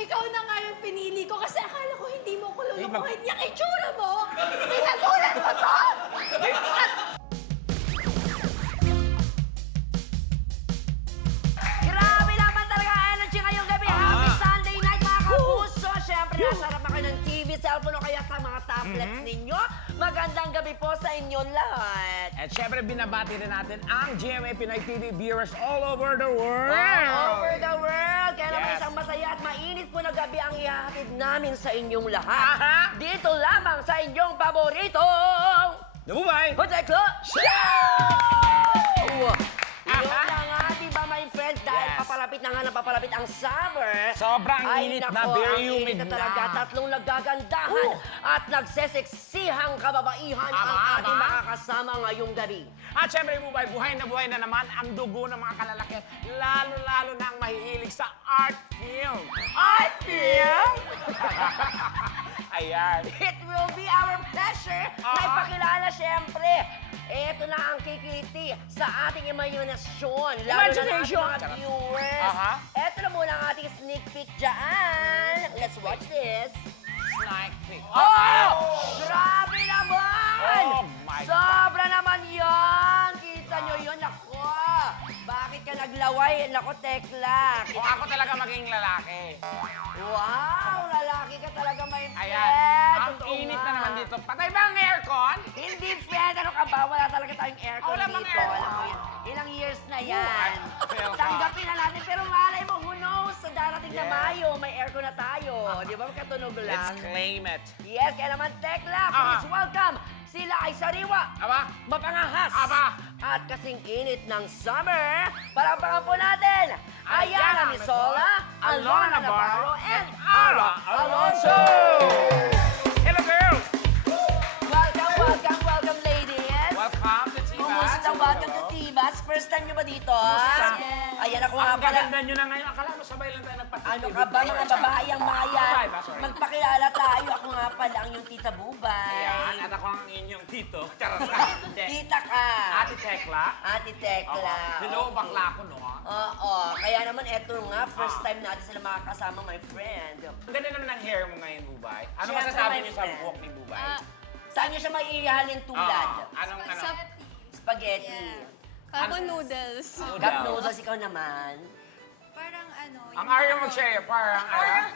ikaw na nga yung pinili ko kasi akala ko hindi mo ko lulukuhin. Yung itsura mo, pinatulan mo to! Grabe naman talaga ang energy ngayong gabi. Happy Sunday night, mga kapuso. Siyempre, nasa harap kayo ng TV, cellphone o kaya sa mga tablets ninyo. Magandang gabi po sa inyong lahat. At syempre, binabati rin natin ang GMA Pinoy TV viewers all over the world! All over the world. Kaya naman Yes. isang masaya at mainit po na gabi ang ihahatid namin sa inyong lahat. Aha. Dito lamang sa inyong paborito. Nabubay! Hotel Club Show! Yun Aha. na nga, di ba, my friend? Dahil Yes. papalapit na nga na papalapit ang summer. Sobrang Ay, init na, nako, very ang humid init na talaga. na. Tatlong nagagandahan at nagseseksihang kababaihan ang Aba, ating aba. makakasama ngayong gabi. At syempre, Bubay, buhay na naman ang dugo ng mga kalalaki, lalo-lalo na ang mahihilig sa art film. Art film? Ayan. It will be our pleasure na ipakilala siyempre. Ito na ang kikiti sa ating imaginasyon. Lalo Imagination. na ang mga viewers. Aha. Ito na muna ang ating sneak peek dyan. Let's watch this. Snack peek. Oh! Grabe naman! Oh my Sobra naman yan! Kita nyo yun? Ako! Bakit ka naglaway? Nako, Tekla. Kung ako talaga maging lalaki. Wow! Lalaki ka talaga, my friend. Ayan. Ang Totoo init nga. na naman dito. Patay ba ang aircon? Hindi, friend. Ano ka ba? Wala talaga tayong aircon Wala bang dito. aircon? Alam mo yan. Ilang years na yan. Well, Tanggapin na natin. Pero malay mo, who knows? Sa darating na Yes. Mayo, may aircon na tayo. Di ba? Magkatunog lang. Let's claim it. Yes, kaya naman, Tekla, Aha. please welcome. Sila ay sariwa, Aba? mapangahas, Aba. at kasing init ng summer. Palakpakan po natin, Ayana Ayana Misola, Alona Navarro, and Ara Alonso! Hello, girls! Welcome, ladies! Welcome to Tibas. Kumusta? Welcome to Tibas. First time nyo ba dito? Kumusta? Ayan ako nga Ang pala. gaganda nyo na ngayon. Akala mo sabay lang tayo nagpatid. Ano ka ba, mga babaeng mayan? Bye, bye, sorry. Magpakilala tayo. Ako nga pala ang yung tita Bubay. Ayan, at ako ang inyong tito. Charot. Hindi. Tita ka. Ate Tekla. Ate Tekla. Hello, bakla ko, no? Oo. Kaya naman eto nga, first time natin sila makakasama, my friend. Ang ganda naman ng hair mo ngayon, Bubay. Ano Siyempre, masasabi my niyo sa friend. buhok ni Bubay? Saan niyo siya maiihalin tulad? Anong ano? Spaghetti. Kako noodles. Cup noodles, ikaw naman. Parang ano, Ang ayaw mag-share, parang ano?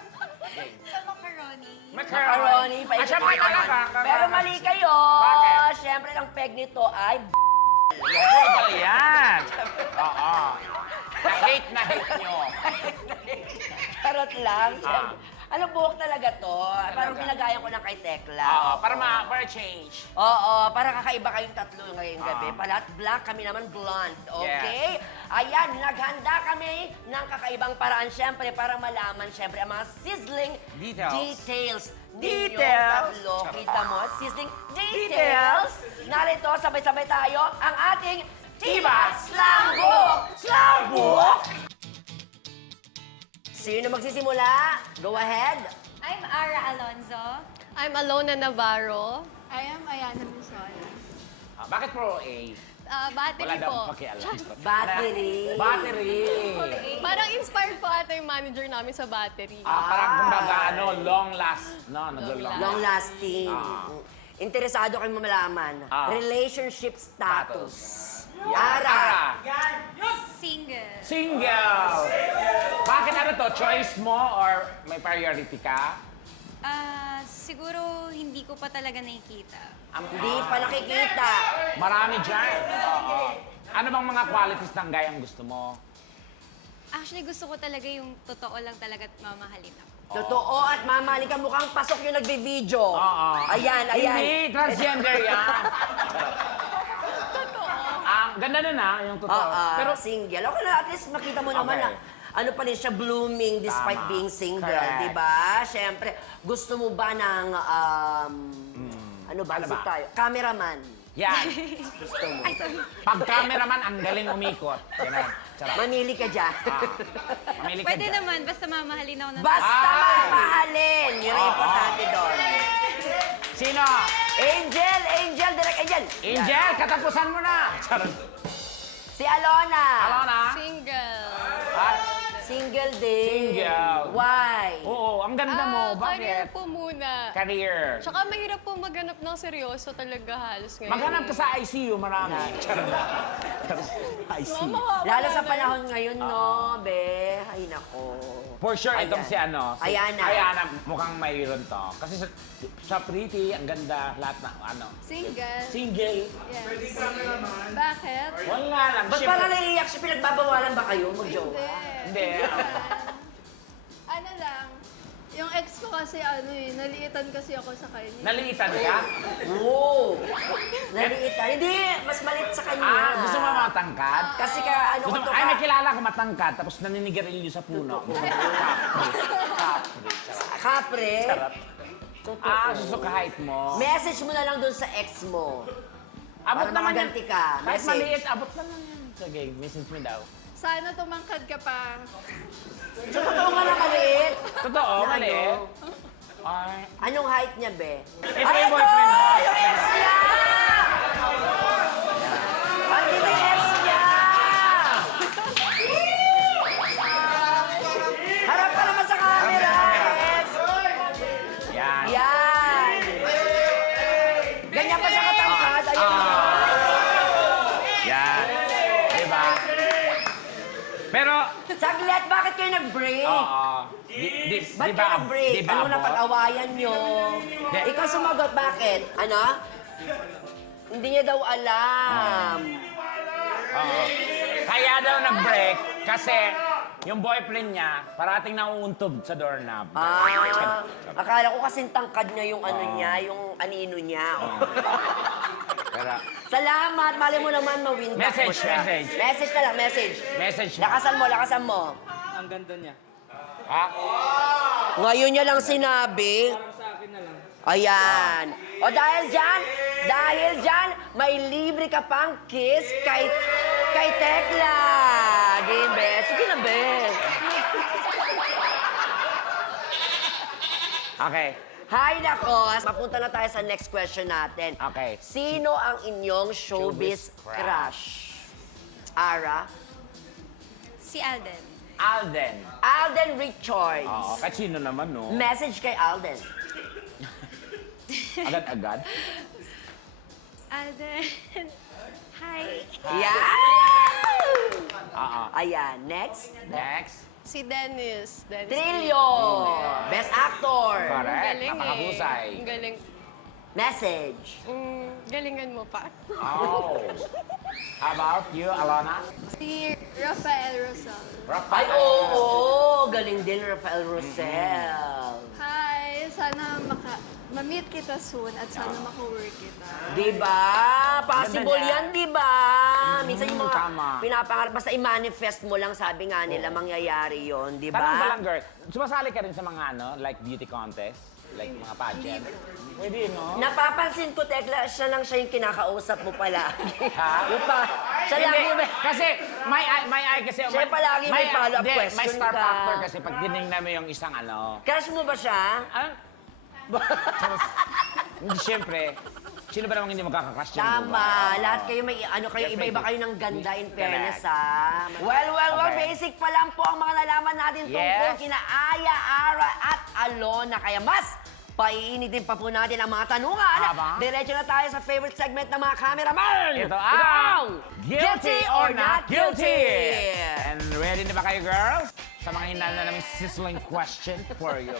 sa macaroni. Macaroni, At paikot siya may talaga. Pero mali kayo. Bakit? Siyempre, ang peg nito ay Ito yan. Oo. Na-hate nyo. Charot lang. Ano buhok talaga to? Parang ginagayan ko ng kay Tekla. Oo, para change. Oo, para kakaiba kayong tatlo ngayong gabi. Palat black, kami naman blonde. Okay? Ayan, naghanda kami ng kakaibang paraan, syempre, para malaman, syempre, ang mga sizzling Details. Ninyong Details. tatlo. Kita mo, sizzling details. Narito, sabay-sabay tayo, ang ating Tibas Slambook! Slambook! Sino magsisimula? Go ahead. I'm Ara Alonso. I'm Alona Navarro. I am Ayana Misola. Bakit pro A? Battery Wala daw po. pakialam. Battery. Battery. Parang inspired po ata yung manager namin sa battery. Parang kumbaga, long last. No, nag-long Long lasting. Interesado kayong malaman. Relationship status. Ara. Single. Single! Bakit ano to? Choice mo or may priority ka? Siguro hindi ko pa talaga nakikita. Hindi pa nakikita. Marami dyan. Oo. Ano bang mga qualities ng gayang gusto mo? Actually, gusto ko talaga yung totoo lang talaga at mamahalin ako. Totoo at mamahalin ka, mukhang pasok yung nagbe-video. Oo. Ayan. Hindi, transgender yan. Ang ganda nun yung totoo. Pero single. Okay na, at least makita mo naman Okay. na ano pa rin siya, blooming despite Tama. being single, Correct. di ba? Siyempre, gusto mo ba ng, ano ba, Ano isip ba? tayo? Cameraman. Yan. Gusto mo. Pag cameraman, ang galing umikot. Ganun. Charot. Mamili ka dyan. Mamili ka Pwede dyan. naman, basta mamahalin ako ng Basta Ay! mamahalin. Yun ang importante doon. Sino? Angel, direct Angel. Angel, katapusan mo na. Charot. Si Alona. Alona? Single. Ah, Single din. Single. Why? Oo, ang ganda mo. Career Bakit? po muna. Career. Tsaka mahirap po maghanap ng seryoso talaga halos ngayon. Maghanap ka sa ICU, marami. Charot. ICU. Lalo sa panahon ngayon, no, be? Ay, nako. For sure, Ayan. itong si ano. Si Ayana. Ayana, mukhang mayroon to. Kasi sa pretty, ang ganda, lahat na, ano. Single. Single. Yes. Bakit? Wala lang. Ba't parang naiiyak siya? Pinagbabawalan ba kayo mag-jowa? Hindi. Ano lang, yung ex ko kasi naliitan kasi ako sa kanya. Naliitan ka? Oo. Naliitan. Hindi, mas malit sa kanya. Gusto mo matangkad? Kasi ka, ano Gusto ko mo, to ay, may ka? kilala ko matangkad, tapos naninigarilyo sa puno. Kapre. Charot. Susukahit mo. Message mo na lang dun sa ex mo. Abot Para naman yan. makaganti ka. Kahit Message. maliit, abot naman yan. Sige, message mo daw. Sana tumangkad ka pa. So, totoo nga na maliit. Totoo, Na maliit. ano? Ay. Anong height niya, be? Ito yung boyfriend mo. Yung ex niya! Andito yung ex niya! Harap ka naman sa camera, ex! Yan. Yan! Ganyan pa siya katangkad. Ayun na. Yan. Diba? Pero, Saglit, bakit kayo nag-break? oo. Ba't kayo nag-break? Ano na pag-awayan nyo? Di- Ikaw sumagot, bakit? Ano? Hindi niya daw alam. Oo. Kaya daw nag-break kasi yung boyfriend niya parating nauuntog sa doorknob. Akala ko kasing tangkad niya yung ano niya, yung anino niya. Pero, Salamat, mali mo naman ma-win back mo Message, siya. message. Message na lang, message. message mo. Lakasan mo, lakasan mo. Ang ganda niya. Ha? Ngayon niya lang sinabi. Sa akin na lang. Ayan. O dahil dyan, may libre ka pang kiss kay Tekla. Game, be. Sige na, be. Okay. Hi, nako. Mapunta na tayo sa next question natin. Okay. Sino ang inyong showbiz crush? Ara? Si Alden. Alden. Alden Richards. Oo, kahit sino naman, no? Message kay Alden. Agad-agad. Alden. Hi. Yeah! Oo. Ayan, next. Next. Si Dennis. Trillo. Best actor. Correct. Galing Napakahusay. eh. Galing. Message. Galingan mo pa. Oh. How about you, Alana? Si Rafael Rosal. Ay, oo. Galing din, Rafael Rosel. Hi, sana ma-meet kita soon at sana maka-work kita. Diba? Possible Ganda yan, diba? Minsan yung mga tama. pinapangarap, basta i-manifest mo lang, sabi nga nila, mangyayari yon, diba? Tanong ko lang, girl. Sumasali ka rin sa mga, like, beauty contest? Like, mga pageant? Pwede, no? Napapansin ko, Tekla, siya yung kinakausap mo palagi. Ha? Yung siya lang Hindi, yung kasi may eye kasi... Siya palagi may follow-up hindi, question may star ka. factor kasi pag dinignan mo yung isang ano... Crush mo ba siya? Ah, hindi, siyempre. Sino ba namang hindi magkakakrush yun? Tama. Lahat kayo may, iba-iba kayo ng ganda in fairness, ha? Well, Okay. basic pa lang po ang mga nalaman natin tungkol Yes. kina Aya, Ara, at Alona. Kaya mas paiinitin pa po natin ang mga tanungan. Aba. Diretso na tayo sa favorite segment ng mga cameraman. Ito ang Guilty or Not Guilty. And ready na ba kayo, girls? Sa mga hinala na namin sizzling question for you.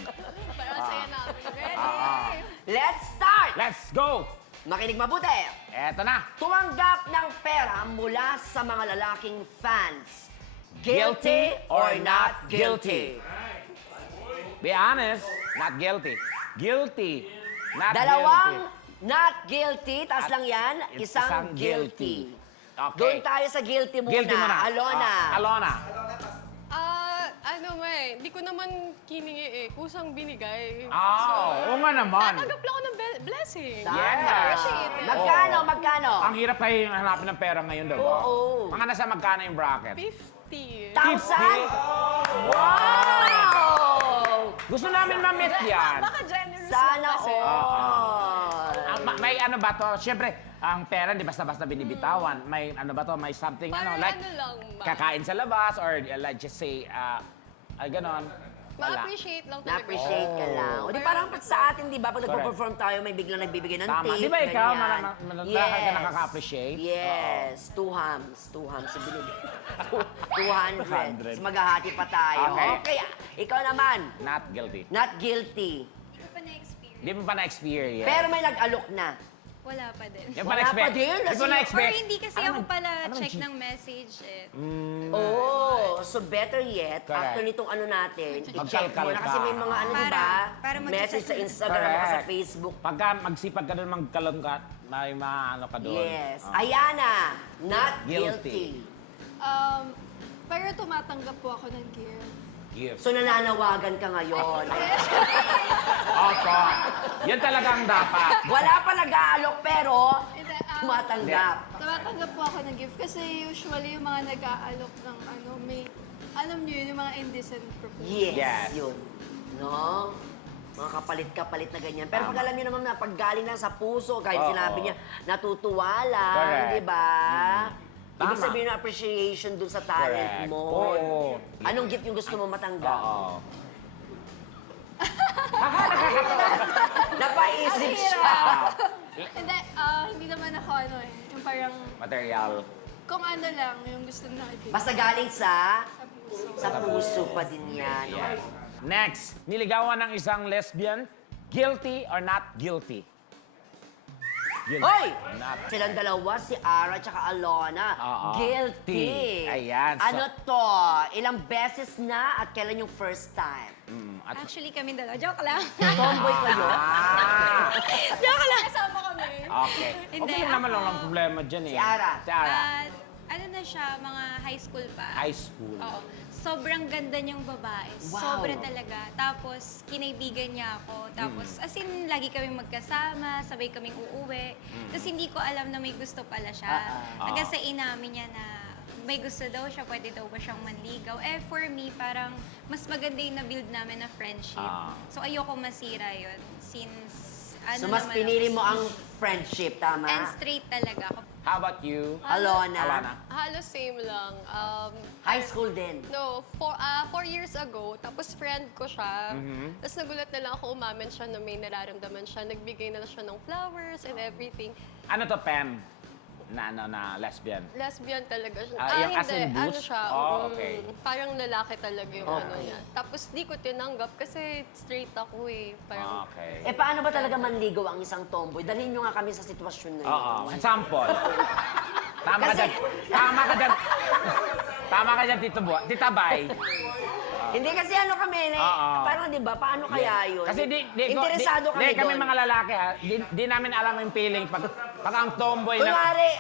Parang saya namin. Let's start! Let's go! Makinig mabuti. Eto na. Tumanggap ng pera mula sa mga lalaking fans. Guilty or not guilty? Be honest, not guilty. Guilty. Not Dalawang guilty. not guilty, taas lang yan, isang isang guilty. guilty. Okay. Doon tayo sa guilty muna. Guilty muna. Alona. Alona. Hindi ko naman kiningi eh. Kusang binigay. Oo nga naman. Tatanggap lang ako ng blessing. Tama. Appreciate it. Magkano? Ang hirap kayo hanapin ng pera ngayon, diba? Oo. Mga nasa magkano yung bracket? 50. 1,000? Wow! Gusto namin ma-meet yan. Baka generous Sana lang kasi. all. Ang may ano ba to? Siyempre, ang pera, di basta-basta binibitawan. May ano ba to? May something, Parang like, ano lang ba? kakain sa labas or like just say, ganon. Wala. Ma-appreciate lang talaga. Na-appreciate ka lang. O di parang sa atin, di ba, pag nagpo-perform tayo, may biglang nagbibigay ng Tama. tip. Di ba ikaw, ganyan. malaki ka nakaka-appreciate? Yes. 2 hams. 2 hams. 200. 200. So, maghahati pa tayo. Okay. Okay. Ikaw naman, Not guilty. not guilty. Hindi pa na-experience. Di mo pa na-experience. Pero may nag-alok na. Wala pa din. Yung Wala pa din, Di ko kasi- na-expect. Or hindi kasi Ano ako man- pala ano man check chi- ng message eh. Oh, so better yet, Correct. after nitong ano natin, i-check Magkalkal mo na kasi ka. may mga ano, di Para- ba? para mag- Message sa Instagram o sa Correct. Facebook. Pagka magsipag ka doon, magkalong ka, may mga ano ka doon. Yes. Oh. Ayana, not Guilty. guilty. Pero tumatanggap po ako ng gift. Gift. So nananawagan ka ngayon. Opo. Yan talagang dapat. Wala pa nag-aalok pero Hindi, tumatanggap. tumatanggap po ako ng gift kasi usually yung mga nag-aalok ng ano, may, alam niyo yun, yung mga indecent proposal. Yes, Yes. yun. No? Mga kapalit-kapalit na ganyan. Pero pag Tama. alam niyo naman na paggaling lang sa puso, kahit Oo. sinabi niya, natutuwa lang, Correct. di ba? Ibig Tama. sabihin ng appreciation dun sa talent Correct. mo. Oo. Anong gift yung gusto mo matanggap? Oo. Napaisip siya. Hindi, hindi naman ako ano eh, yung parang Material. kung ano lang yung gusto na ibigay. Basta galing sa Sa puso. puso pa din yan. Yes. Next, niligawan ng isang lesbian, guilty or not guilty? Guilty. Hoy! Not. Silang dalawa, si Ara at Alona. Oo. Guilty. Ayan, so- Ano to? Ilang beses na at kailan yung first time? At, Actually, kami dalawa. Joke lang. Tomboy kayo? Joke lang. Kasama kami. okay. Hindi, Okay naman ako- lang ang problema dyan eh. Si Ara. Si Ara. Ano na siya, mga high school pa. High school. Oo. Sobrang ganda niyang babae. Wow. Sobra talaga. Tapos, kinaibigan niya ako. Tapos, as in, lagi kaming magkasama, sabay kaming uuwi. Tapos, hindi ko alam na may gusto pala siya. Hanggang sa inamin niya na may gusto daw siya, pwede daw ba siyang manligaw. Eh, for me, parang mas maganda yung na-build namin na friendship. Ah. So, ayoko masira yun. Since, ano So mas naman pinili ako, mo ang friendship, tama? And straight talaga ako. How about you? Alona. Alana. Halos same lang. High school din. No, 4 years ago, tapos friend ko siya. Mm-hmm. Tapos nagulat na lang ako, umamin siya na may nararamdaman siya. Nagbigay na siya ng flowers and everything. Ano to, Pam? Na lesbian? Lesbian talaga siya. Yung as hindi. in Ano boost? siya? Oh, okay. Parang lalaki talaga yung ano Okay. niya. Tapos di ko tinanggap kasi straight ako eh. Parang, Okay. Eh, paano ba talaga manligaw ang isang tomboy? Dalhin nyo nga kami sa sitwasyon na yun. Oo. Sample. Tama ka Kasi- dyan. Tama ka dyan. Tama ka dyan, Tita Bay. Hindi kasi ano kami, Oo. parang di ba, paano kaya yun? Kasi Interesado kami kami doon. mga lalaki ha, di namin alam yung feeling pag ang tomboy Kunwari,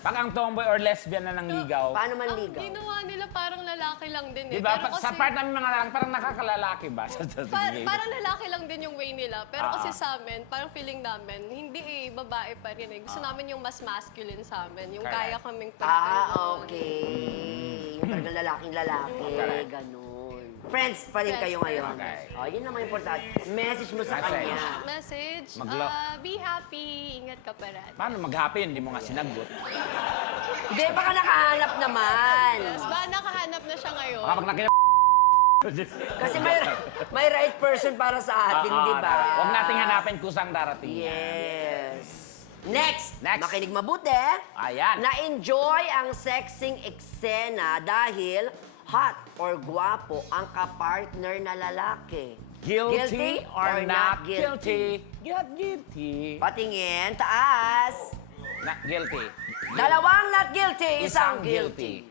pag ang tomboy or lesbian na nang ligaw. paano ang manligaw? ginawa nila parang lalaki lang din eh. Di ba? Pero Sa part namin mga lalaki, parang nakakalalaki ba? Parang lalaki lang din yung way nila. Pero kasi sa amin, parang feeling namin, hindi eh, babae pa rin eh. Gusto namin yung mas masculine sa amin. Yung Correct. kaya kaming Okay. Yung talagang lalaking-lalaki, Correct. ganun. Friends pa rin kayo ngayon. Okay. Oh, yun naman importante. Message mo sa Message. kanya. Message, Maglo- be happy, ingat ka parati. Paano mag-happy? Hindi mo nga sinagot. Hindi, baka nakahanap naman. Ba, nakahanap na siya ngayon. Kapag nakina... Kasi may right person para sa atin, di ba? Huwag nating hanapin kusang darating yan. Yes. Next, Next. makinig mabuti. Ayan. Na-enjoy ang sexing eksena dahil hot or gwapo ang kapartner na lalaki. Guilty or not guilty? Not guilty. Patingin, taas. Not guilty. Dalawang not guilty, isang guilty.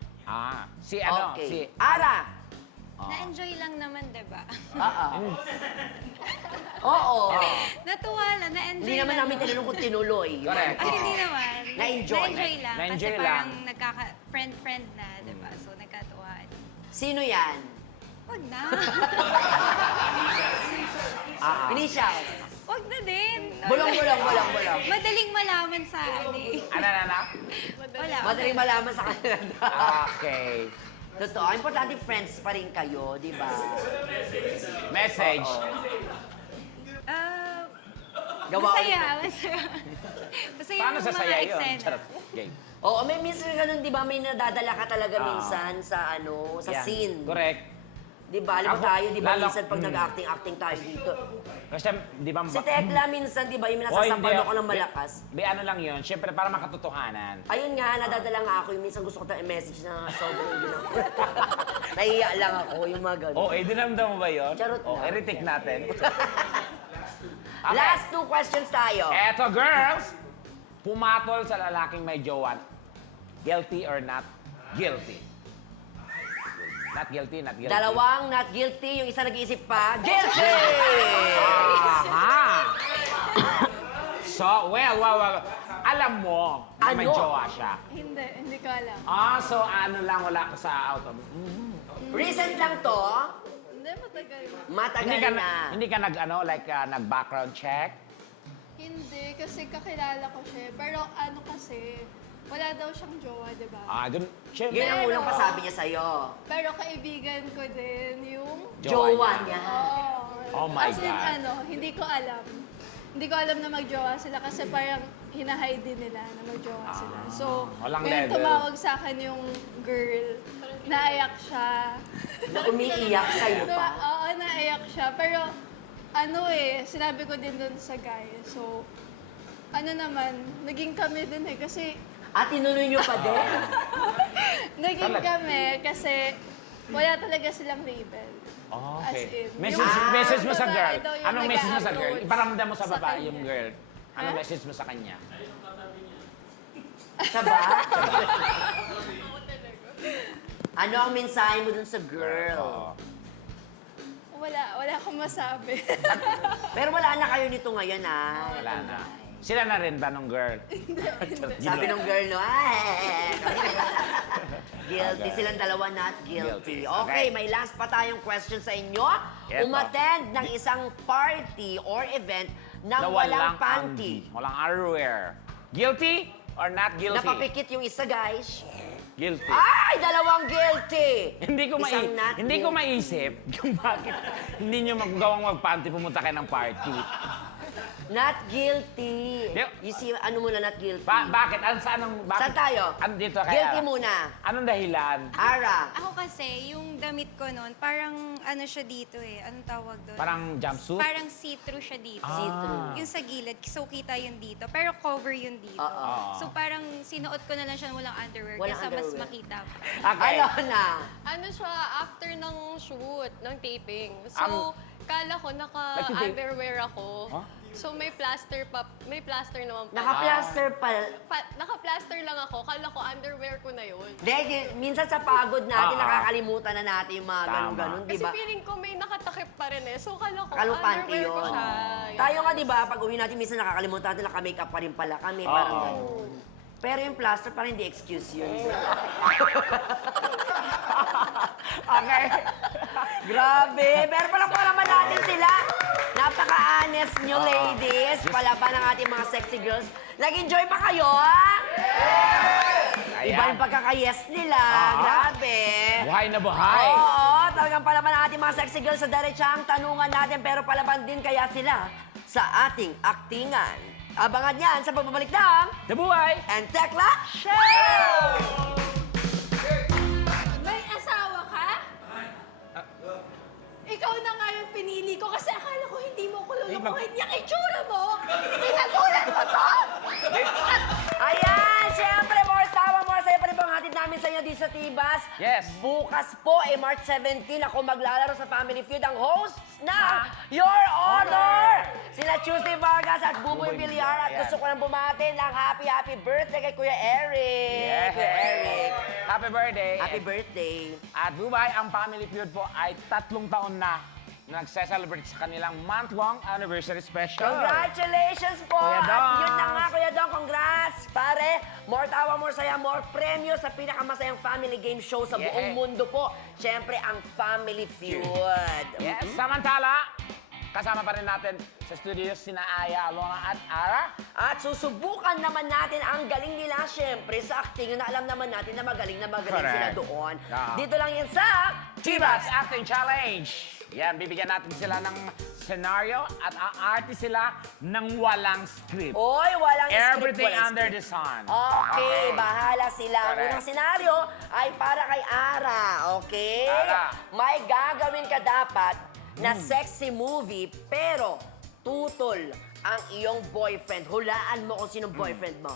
Si ano? Okay. Si... Ara. Na-enjoy lang naman, diba? Oo. Natuwa lang, na-enjoy Hindi naman lang. namin tinanong kung tinuloy. Correct. Ay, hindi naman. Na-enjoy. Na-enjoy lang. Na-enjoy kasi lang. parang friend-friend na, diba? So, nagkatuwaan. Sino yan? Wag na. Initial. Wag na din. Bulong. Madaling malaman sa akin eh. Ano? Wala. Madaling malaman sa kanila. Okay. Totoo. Importante friends pa rin kayo, di ba? Message. Ah, Gawa Masaya, ulit. masaya. Masaya Paano yung sa mga saya yun? eksena. Charot. Game. Oo, may minsan ganun, di ba? May nadadala ka talaga minsan sa sa Yan. scene. Correct. Di ba? Alam mo Ako, tayo, di ba? lalo- Minsan pag nag-acting tayo dito. Kasi, di ba? Si Tekla minsan, di ba? Yung nasasampano ko ng malakas. May ano lang yun, syempre para makatotohanan. Ayun nga, nadadala nga ako. Yung minsan gusto ko tayong message na sobrang ginawa. Nahiya lang ako, yung mga ganun. Oh, dinamdam mo ba yun? Charot Oh, lang. i-retake natin. Okay. Last 2 questions tayo. Eto, girls! Pumatol sa lalaking may jowa. Guilty or not guilty? Not guilty, not guilty. Dalawang not guilty, yung isa nag-iisip pa, guilty! Aha! So, well. Alam mo na may Ano? jowa siya. Hindi ko alam. So ano lang, wala ka sa out of... Recent lang to, Hindi, matagal na. matagal na. Hindi ka nag-background check? Hindi, kasi kakilala ko siya. Pero ano kasi, wala daw siyang jowa, di ba? Dun, Yun syempre. ang unang pasabi niya sa'yo. Pero kaibigan ko din yung... Jowa niya. Oo. Oh my As in, God. hindi ko alam. Hindi ko alam na magjowa sila kasi parang hinahide din nila na magjowa sila. So, walang ngayon level. tumawag sa akin yung girl, naiyak siya. Na umiiyak sa'yo pa. Oo, naiyak siya. Pero, sinabi ko din dun sa guy. So, naging kami din kasi, At tinuloy niyo pa din. naging Talaga? kami kasi wala talaga silang label. As Okay. in, Message mo sa babae girl. daw yung Anong message mo sa girl? nag-a-approach Iparamdam mo sa sa babae kanya. yung girl. Anong Ha? message mo sa kanya? Siya ba? Ano ang mensahe mo dun sa girl? Oo. Wala akong masabi. Pero wala na kayo nito ngayon, ah. Wala na. Sila na rin ba nung girl? Sabi ng girl, no, guilty. Silang dalawa, not Guilty. guilty. Okay. Okay, may last pa tayong question sa inyo. Eto. Umattend ng isang party or event na walang panty. Walang underwear. Guilty or not guilty? Napapikit yung isa, guys. Guilty. Ay, dalawang guilty! Isang not Hindi ko guilty. maisip kung bakit hindi nyo magawang magpanty pumunta kayo ng party. Not guilty. Di- You see, ano muna not guilty? Bakit? Bakit? Saan tayo? Dito kaya? Guilty muna. Anong dahilan? Ara. Ako kasi, yung damit ko noon, parang ano siya dito eh. Anong tawag doon? Parang jumpsuit? Parang see-through siya dito. See-through. Yung sa gilid, so kita yun dito. Pero cover yun dito. Oo. So parang sinuot ko na lang siya walang underwear Walang kasi mas underwear. makita pa. Okay. Alona. Ano siya, after ng shoot, ng taping. So, kala ko naka-underwear ako. Huh? So, may plaster naman pala. Naka-plaster pa. Naka-plaster lang ako. Kala ko underwear ko na yun. Dahil minsan sa pagod natin, Oo. nakakalimutan na natin yung mga Tama. ganun-ganun, di Kasi ba? feeling ko may nakatakip pa rin eh. So, kala ko Kalupante underwear ko yun. siya. Tayo nga, di ba, pag uwi natin, minsan nakakalimutan natin, naka-makeup pa rin pala kami. Parang Oo. ganun. Pero yung plaster, parang hindi excuse yun. Okay. Grabe! Pero palakpakan naman natin sila. Napaka-honest nyo, ladies. Palaban ng ating mga sexy girls. Nag-enjoy pa kayo, ha? Iba yung pagkaka-yes nila. Grabe. Buhay na buhay. Oo, talagang palaban ng ating mga sexy girls sa diretsahang tanungan natin, pero palaban din kaya sila sa ating aktingan. Abangan yan sa pagbabalik ng Nabuhay! And Tekla Show! May asawa ka? Ikaw na nga yung pinili ko kasi akala ko hindi mo ko lulukuhin yung itsura mo. Pinatulan mo to! Ayan, siyempre, more tawa, more saya pa rin pang hatid namin sa inyo dito sa Tibas. Yes. Bukas po, March 17, ako maglalaro sa Family Feud, ang hosts ng Your Honor! Sina Tuesday Vargas at Buboy Buboy Villar. At Villar, gusto ko nang bumati ng happy birthday kay Kuya Eric. Kuya Eric, Happy birthday! happy birthday. At Dubai, ang Family Feud po ay 3 taon na nagse-celebrate sa kanilang month-long anniversary special. Congratulations po! Kuya At Dong. yun na nga, Kuya Dong, congrats! Pare, more tawa, more saya, more premyo sa pinakamasayang family game show sa Yeah. buong mundo po. Siyempre, ang Family Feud. Yes, samantala, kasama pa rin natin sa studio sina Aya, Alona at Ara. At susubukan naman natin ang galing nila, siyempre, sa acting na alam naman natin na magaling Correct. sila doon. Yeah. Dito lang yan sa Tibas Acting Challenge! Yan, bibigyan natin sila ng scenario at aarte sila ng walang script. Oy, walang Everything script, walang under script. the sun. Okay, bahala sila. Ang Correct. unang senaryo ay para kay Ara, okay? Ara. May gagawin ka dapat na sexy movie, pero tutol ang iyong boyfriend. Hulaan mo kung sinong boyfriend mo.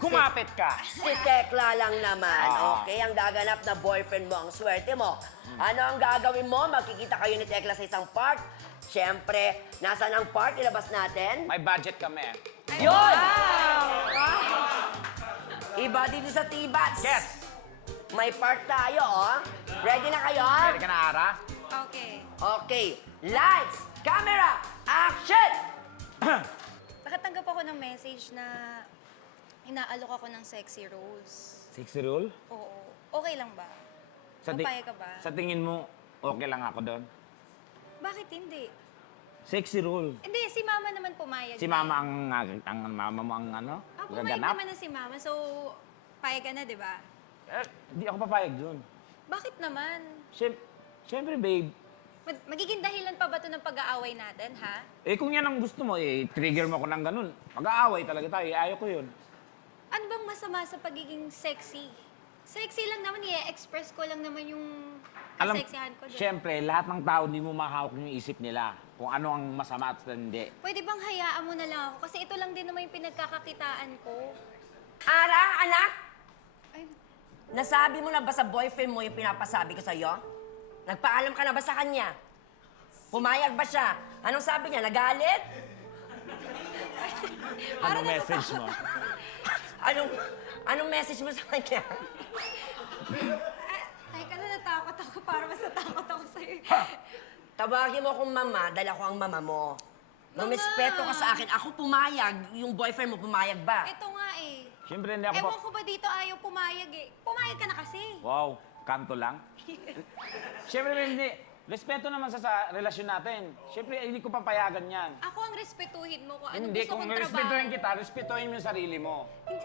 Kumapit ka. Si Tekla lang naman, Ah. okay? Ang gaganap na boyfriend mo, ang swerte mo. Ano ang gagawin mo? Magkikita kayo ni Tekla sa isang park. Siyempre, nasaan ang park? Ilabas natin. May budget kami. Yun! Iba dito sa T-Bats. Yes. May park tayo, oh. Ready na kayo? Pwede ka na, Ara? Okay. Okay. Lights, camera, action! Nakatanggap ako ng message na inaalok ako ng sexy roles. Sexy rule? Oo. Okay lang ba? Sa ti- Papayag ka ba? Sa tingin mo, okay lang ako doon? Bakit hindi? Sexy rule. Hindi, si mama naman pumayag. Si mama ang mama mo ang ano? Pumayag gaganap? naman na si mama. So, payag ka na, di ba? Di ako papayag doon. Bakit naman? Siyempre, babe. Magiging dahilan pa ba ito ng pag-aaway natin, ha? Kung yan ang gusto mo, trigger mo ko ng ganun. Mag-aaway talaga tayo. Ayaw ko yun. Ano bang masama sa pagiging sexy? Sexy lang naman, i-express ko lang naman yung kaseksihan ko doon. Siyempre, lahat ng tao, hindi mo makahawak yung isip nila. Kung ano ang masama at hindi. Pwede bang hayaan mo na lang ako? Kasi ito lang din naman yung pinagkakakitaan ko. Ara, anak, Ay, nasabi mo na ba sa boyfriend mo yung pinapasabi ko sa'yo? Nagpaalam ka na ba sa kanya? Pumayag ba siya? Anong sabi niya? Nagalit? Ano message mo? Anong message mo sa kanya? ay, ka na natakot ako. Para mas natakot ako sa'yo. Tawagin mo akong mama, dahil ako ang mama mo. Rumispeto ka sa akin. Ako pumayag, yung boyfriend mo pumayag ba? Ito nga eh. Siyempre, hindi ako Ewan ko ba dito ayaw pumayag eh. Pumayag ka na kasi. Wow, kanto lang. Siyempre, hindi. Respeto naman sa relasyon natin. Siyempre, hindi ko papayagan yan. Ako ang respetuhin mo kung ano Hindi, gusto kung kong trabaho. respetuhin kita, respetuhin mo yung sarili mo.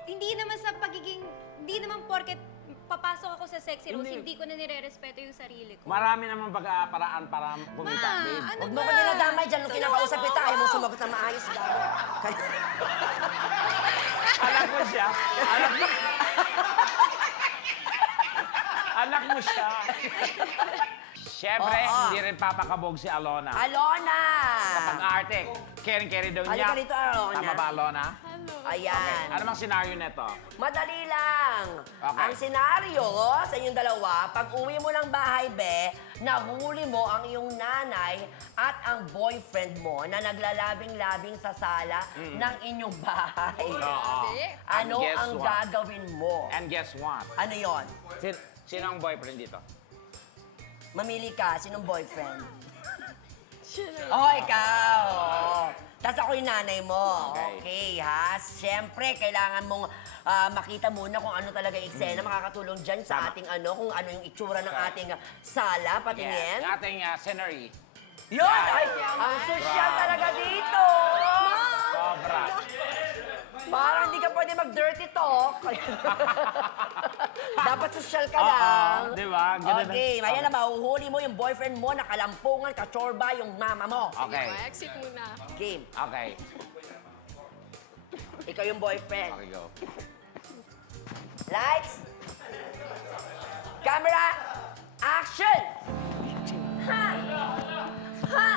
Hindi naman sa pagiging, hindi naman porket papasok ako sa sexy roles, Hindi. hindi ko na nire-respeto yung sarili ko. Marami naman pag-paraan para kumita, Ma, babe. ano Huwag mo ba? ko dinadamay dyan nung Tulungan kinakausap mo kita. Ayaw mo ako. sumagot na maayos. Gago. Anak mo siya. Anak mo siya. Siyempre, Oo. hindi rin papakabog si Alona. Alona! Sa pag-arte, caring-carry daw niya. Halika dito, Alona. Tama ba, Alona? Hello. Ayan. Ano bang senaryo nito? Madali lang. Okay. Ang senaryo sa inyong dalawa, pag uwi mo ng bahay, be, nahuli mo ang iyong nanay at ang boyfriend mo na naglalabing-labing sa sala ng inyong bahay. Oo. Ano And guess ang what? gagawin mo? And guess what? Ano yon? Sino ang boyfriend dito? Mamili ka, sinong boyfriend? Siya na. Oh, ikaw! Tapos ako yung nanay mo. Okay. Okay, ha? Siyempre, kailangan mong makita muna kung ano talaga yung eksena. Makakatulong dyan sa Tama. ating kung ano yung itsura ng ating sala, patingin. Yes. Ating scenery. Yun! Ay, ang social talaga dito! Sobra. Parang hindi ka pwede mag-dirty talk. Dapat social ka Oo, lang. di ba? Ganun Okay, na- ayan na, mahuhuli mo yung boyfriend mo na kalampungan, kachorba, yung mama mo. Okay. Exit muna. Game, Okay. ikaw yung boyfriend. Okay, go. Lights, camera, action! Ha! Ha!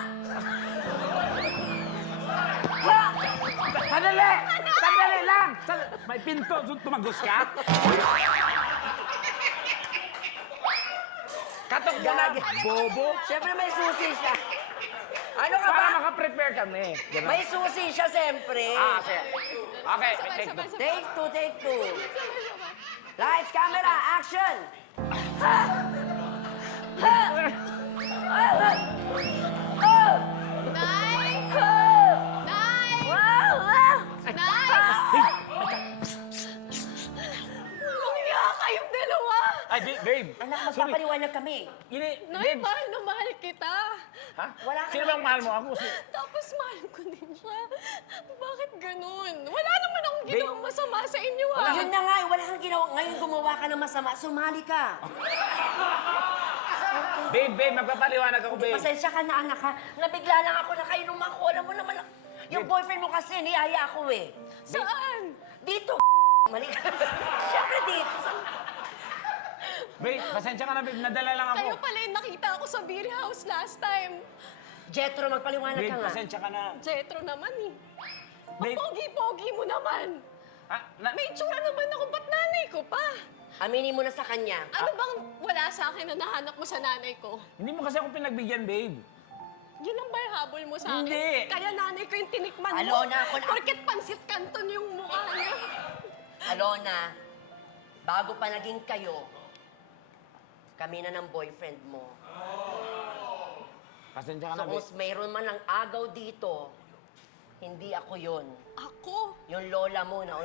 Ha! Sandali! Sandali lang! May pinto. Tumagos ka? Katok mo na, Gagi. bobo. Siyempre may susi siya. Ano ka Para ba? makaprepare kami. Ganun. May susi siya, siyempre. Okay. Okay, take two. Take two, take two. Lights, camera, action! Ha! Ha! Ah! Oh! Nay! Oh! Nay! Wow! Wow! Nay! Umiya kayong dalawa! Ay, babe. Anak, Sorry. magpapaliwanag kami. Nay, Babe. mahal na mahal kita. Ha? Wala ka Sino na- bang mahal mo? Ako. Tapos mahal ko din siya. Bakit ganun? Wala naman akong ginawang masama sa inyo, ah. Yun na nga, wala kang ginawa. Ngayon gumawa ka ng masama, sumali ka. Okay. Babe, magpapaliwanag ako, babe. Pasensya ka na, anak, ha? Nabigla lang ako, nakainom ako. Alam mo naman, yung boyfriend mo kasi, niyaya ako eh. Saan? Dito, mali ka. Siyempre dito. Babe, pasensya ka na, babe. Nadala lang ako. Kayo pala yung nakita ako sa beer house last time. Jetro, magpaliwanag Babe, ka nga. pasensya ka na. Jetro naman eh. Ang Babe. pogi-pogi mo naman. May tsura naman ako, ba't nanay ko pa? Aminin mo na sa kanya. Ano bang wala sa akin na nahanap mo sa nanay ko? Hindi mo kasi ako pinagbigyan, babe. Yun lang ba yung habol mo sa akin? Hindi. Kaya nanay ko yung tinikman mo. Alona, ako na- Porket pansit canton yung mukha niya. Alona, bago pa naging kayo, kami na ng boyfriend mo. Pasensya ka So na, kung babe. mayroon man ng agaw dito, hindi ako yun. Ako? Yung lola mo na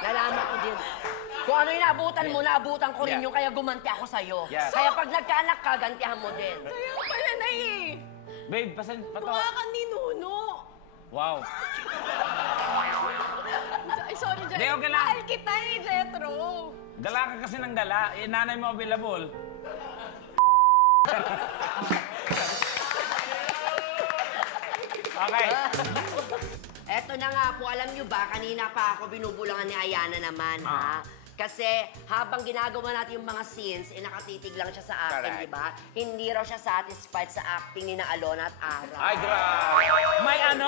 nalaman ko din. Kung ano yung naabutan mo, naabutan ko rin Yeah. yung kaya gumanti ako sa'yo. Yeah. Kaya pag nagkaanak ka, gantihan mo din. Kaya pala na eh. Babe, pasensya. Mukha kang ninuno. Wow. Ay, sorry, Jetro. Hindi, okay lang. Mahal kita eh, Jetro. Gala ka kasi ng gala. Eh, nanay mo available. Okay. Eto na nga po, alam nyo ba, kanina pa ako binubulangan ni Ayana naman, ha? Kasi habang ginagawa natin yung mga scenes, nakatitig lang siya sa akin, Correct. di ba? Hindi raw siya satisfied sa acting ni na Alona at Ara. Ay, grabe.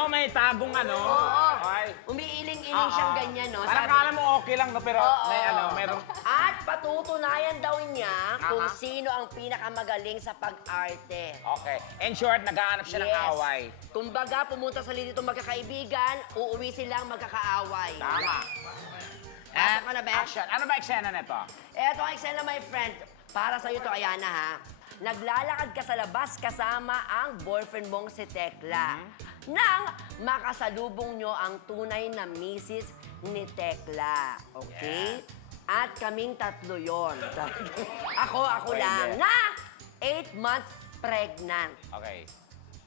May tagong ano. Oo. Ay. Umiiling-iling siyang ganyan, no? Parang Sabi- kala mo okay lang, no? Pero Oo. merong... At patutunayan daw niya kung Aha. sino ang pinakamagaling sa pag-arte. Okay. In short, naghahanap siya ng away. Kumbaga, pumunta sa dito magkakaibigan, uuwi silang magkakaaway. Tama. Pasok ka na, Beth? Action. Ano ba eksena nito? Eto ang eksena, my friend. Para sa'yo to, Ayana, ha? Naglalakad ka sa labas kasama ang boyfriend mong si Tekla. Nang makasalubong nyo ang tunay na misis ni Tekla. Okay? At kaming tatlo yon. ako Pwede. lang. Na 8 months pregnant. Okay.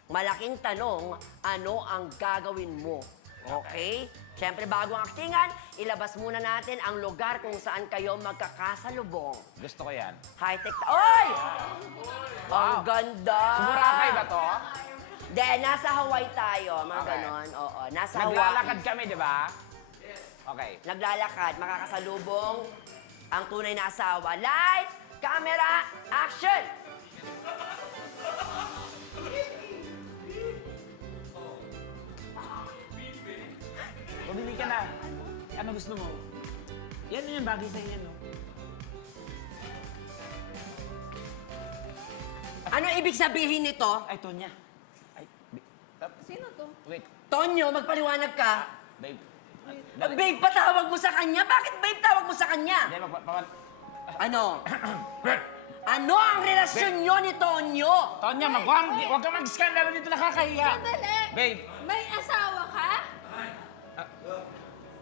Malaking tanong, ano ang gagawin mo? Okay? Siyempre, bago ang aktingan, ilabas muna natin ang lugar kung saan kayo magkakasalubong. Gusto ko yan. High-tech. Oy! Ang ganda! Sa Boracay ba to? De, nasa Hawaii tayo. Mga Okay. ganon. Oo, nasa Naglalakad Hawaii. kami, di ba? Okay. Naglalakad, makakasalubong ang tunay na asawa. Lights, camera, action! Bumili ka na. Ano gusto mo? Yan yung bagay sa'yo yan, no? Ano ibig sabihin nito? Ay, Tonya. Ay, Sino to? wait. Tonyo, magpaliwanag ka. Babe. Babe, patawag mo sa kanya? Bakit babe tawag mo sa kanya? Hindi, Ano? Ano ang relasyon nyo ni Tonyo? Tonya, huwag ka mag-skandalo dito, nakakahiya. Sandali! Babe. May asawa ka?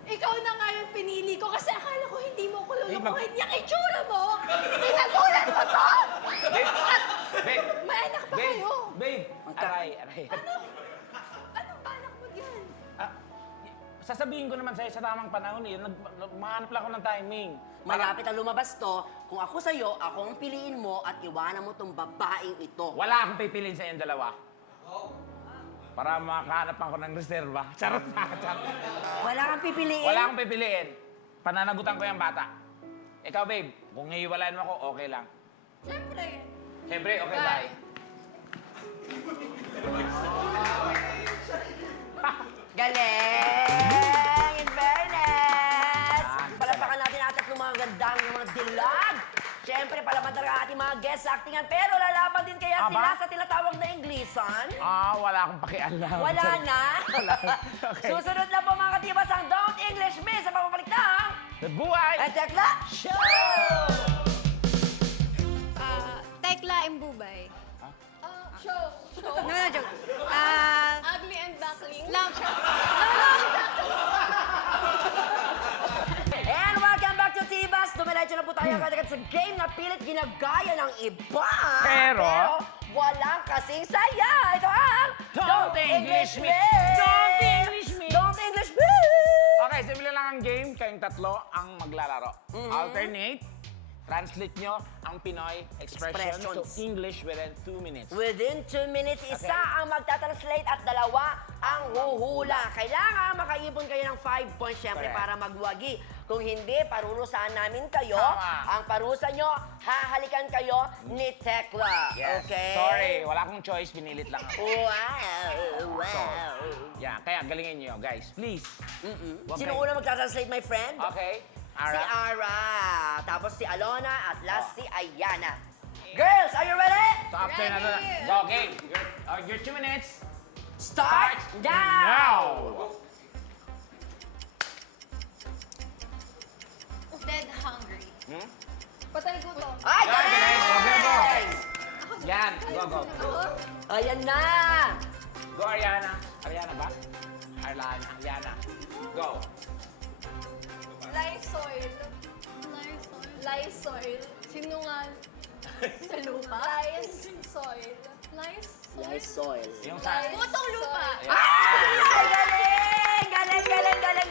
Ikaw na nga yung pinili ko kasi akala ko hindi mo ko lulukuhin. Yung itsura mo, tinagulan mo to! Babe. Babe. May anak ba Babe. kayo? Babe. Aray. Anong balak mo dyan? Sasabihin ko naman sa'yo sa tamang panahon eh. Mahanap lang ako ng timing. Malapit ang lumabas to. Kung ako sa'yo, ako ang piliin mo at iwanan mo tong babaeng ito. Wala akong pipiliin sa inyong dalawa. Para makahanap ako ng reserva. Charot na, charot. Wala kang pipiliin? Wala akong pipiliin. Pananagutan ko yung bata. Ikaw, babe, kung hiwalayan mo ako, okay lang. Siyempre. Siyempre, okay, bye. Galing! In fairness! Palapakan natin ang tatlong mga gandang mga dilag. Siyempre, palaban talaga ating mga guest sa actingan. Pero lalaban din kaya sila Aba? sa tinatawag na Inglesan? Wala akong pakialam. Wala na? Okay. Susunod na po mga katibas ang Don't English Me sa pagpapalik ng Buhay! Ang Tekla Show! Tekla Embubay. Show. No, joke. Ugly and duckling. Slam. And welcome back to Tibas. Dumiretso na po tayo agad sa game na pilit ginagaya ng iba. Pero walang kasing saya. Ito ang Don't English Me. Don't English Me. Don't English Me. Okay, simple lang ang game. Kayong tatlo ang maglalaro. Alternate. translate nyo ang Pinoy expression to Expressions. English within 2 minutes. Within 2 minutes, isa Okay. ang magta-translate at dalawa ang huhula. Kailangan makaipon kayo ng 5 points, syempre, Correct. para magwagi. Kung hindi, parurusahan namin kayo. Tama. Ang parusa nyo, hahalikan kayo ni Tekla. Yes. Okay? Sorry, wala akong choice. Pinilit lang ako. Wow! Wow! Yeah, kaya galingin nyo, guys. Please. Huwag Sino kayo- una magta-translate, my friend? Okay. Si Ara. Ara. Tapos si Alona at last si Ayana. Girls, are you ready? So after na go, game. Your 2 minutes. Start now! Dead hungry. Patay gutom. Ay, Go, galing! go. Yan, go. Ayan na! Go, Ariana. Ariana ba? Ariana. Go. Lysol. Lysol. Sinungal. Sa lupa? Lysol. Nice soil. Yung sa... Putong lupa. Ayan. Ay, galing! Galing!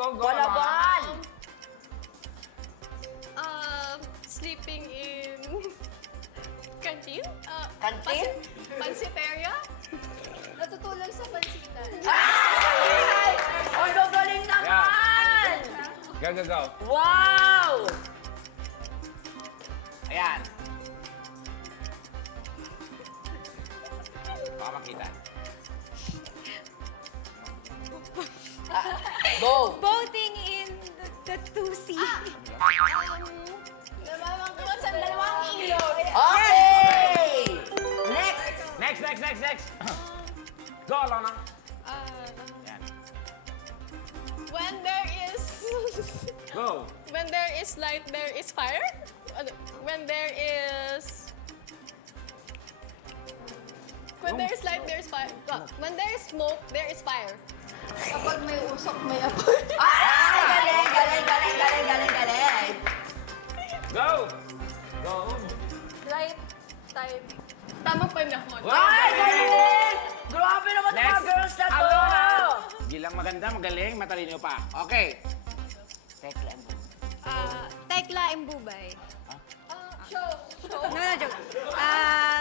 Go. Palaban! Sleeping in canteen? Canteen? Pansiteria? Natutulog sa pansinan. Ay! Ang gagaling naman! Go. Wow! Ayan. Baka makita. Go! Boating in the two sea. Namamangkot sa dalawang ilog. Okay! Next! Next. Go, Alona. Yan. When there is... Go. when there is light, there is fire? Ano? When there is... When there is light, there is fire. When there is smoke, there is fire. Kapag may usok, may apoy. Ay, galing! Go. Right time. Tamang panahon. Ay, galing! Grabe naman ang mga Next. girls na to! Alona. Hindi lang maganda, magaling, matalino pa. Okay. Tekla mo. Tekla Imbubay. Show. No, joke.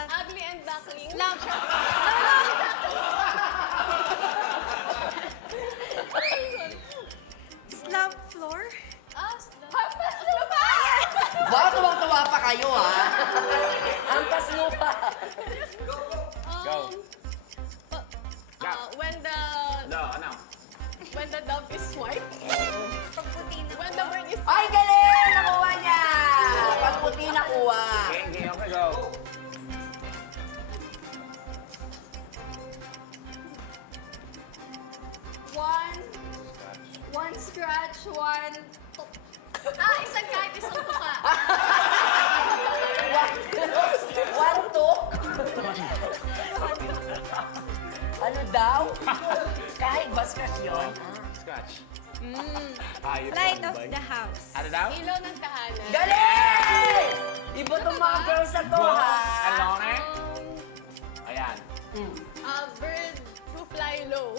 Ugly and duckling. Slump. Slump floor? Wow, tuwang-tuwa pa kayo, ha? Hampas lupa. Go. When the dove is white. Pagputi na. When the bird is... Ay, galing! Nakuha niya! Pagputi nakuha. Okay, go. One scratch, one... isang kahit isang tuka. One, two. Ano daw? Kahit baskas yun. Scratch. Ayos Light lang of ba? the house. Ano daw? Ilaw ng tahanan. Galing! Iba tong mga girls na to, Go. ha? Alona. Ayan. Bird who fly low.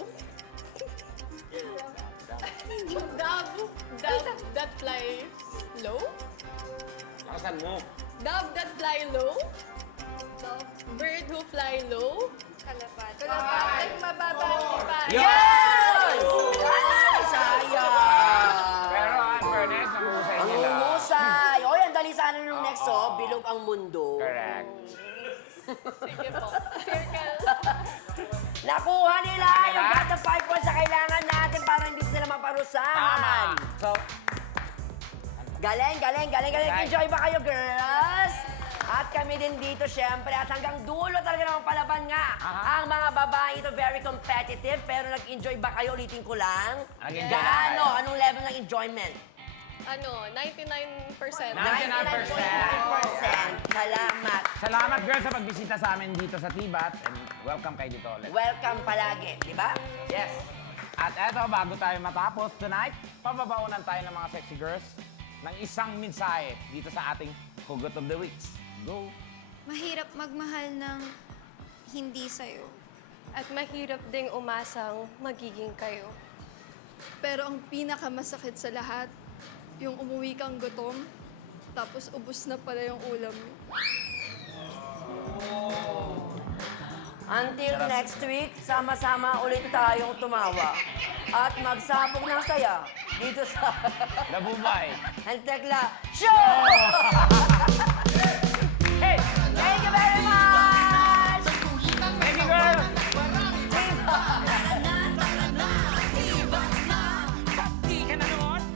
Dove that fly low. Lakasan mo. Dove that fly low. Bird who fly low. Kalapat. Kalapatag mababa ang ipay. Yan! Ay, sayang! Pero ang fairness, ang husay Ang nila. humusay. Oy, ang dali sana nung next, oh. Bilog ang mundo. Correct. Sige po. Circle. Nakuha nila Nila? yung got the 5 points na kailangan natin para hindi sila maparusahan. So, Galing. Right. Enjoy ba kayo, girls? At kami din dito, syempre. At hanggang dulo talaga naman palaban nga. Aha. Ang mga babae ito, very competitive. Pero nag-enjoy ba kayo? Ulitin ko lang. Nag-enjoy Gaano? na tayo. Anong level ng enjoyment? 99%. 99%. Salamat. salamat girls sa pagbisita sa amin dito sa Tibat. And welcome kayo dito ulit. Welcome palagi, di ba? Yes. At eto, bago tayo matapos tonight, pababaunan tayo ng mga sexy girls ng isang mensahe dito sa ating Hugot of the Weeks. Go! Mahirap magmahal ng hindi sa'yo. At mahirap ding umasang magiging kayo. Pero ang pinakamasakit sa lahat, yung umuwi kang gutom, Tapos ubus na pala yung ulam niyo. Until next week, sama-sama ulit tayong tumawa. At magsabog ng saya dito sa Labubay. Antekla Show!